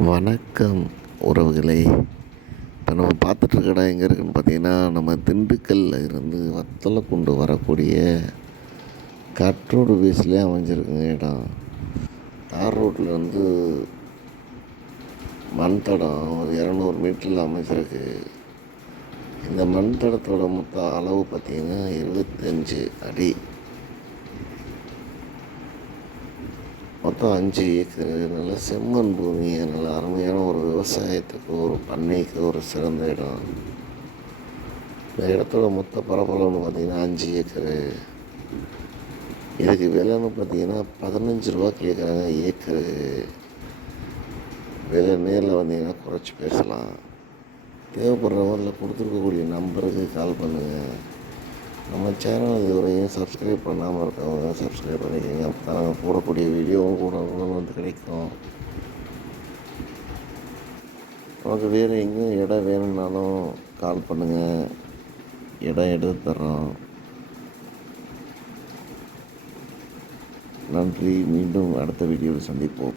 வணக்கம் உறவுகளே. இப்போ நம்ம பார்த்துட்ருக்க இடம் எங்கே இருக்குதுன்னு பார்த்தீங்கன்னா, நம்ம திண்டுக்கல்ல இருந்து வத்தலக்குண்டு வரக்கூடிய கட்ரோடு பேஸ்லேயே அமைஞ்சிருக்குங்க இடம். தார் ரோட்லேருந்து மண் தடம் ஒரு 200 மீட்டரில் அமைஞ்சிருக்கு. இந்த மண் தடத்தோட மொத்த அளவு பார்த்திங்கன்னா 25 அடி. மொத்தம் 5 ஏக்கர் நல்ல செம்மண் பூமி, நல்ல அருமையான ஒரு விவசாயத்துக்கு, ஒரு பண்ணைக்கு ஒரு சிறந்த இடம். இந்த இடத்தோட மொத்த பரப்பளவுன்னு பார்த்திங்கன்னா 5 ஏக்கரு. இதுக்கு விலைன்னு பார்த்திங்கன்னா 15 ரூபா கேட்குறாங்க ஏக்கரு. விலை நேரில் வந்தீங்கன்னா குறைச்சி பேசலாம். தேவைப்படுறவங்களில் கொடுத்துருக்கக்கூடிய நம்பருக்கு கால் பண்ணுங்கள். நம்ம சேனல் இதுவரையும் சப்ஸ்கிரைப் பண்ணாமல் இருக்கவங்க சப்ஸ்கிரைப் பண்ணிக்கோங்க. அப்போ தான் நாங்கள் போடக்கூடிய வீடியோவும் கூட வந்து கிடைக்கும். நமக்கு வேறு எங்கேயும் இடம் வேணும்னாலும் கால் பண்ணுங்கள், இடம் எடுத்து தர்றோம். நன்றி. மீண்டும் அடுத்த வீடியோவில் சந்திப்போம்.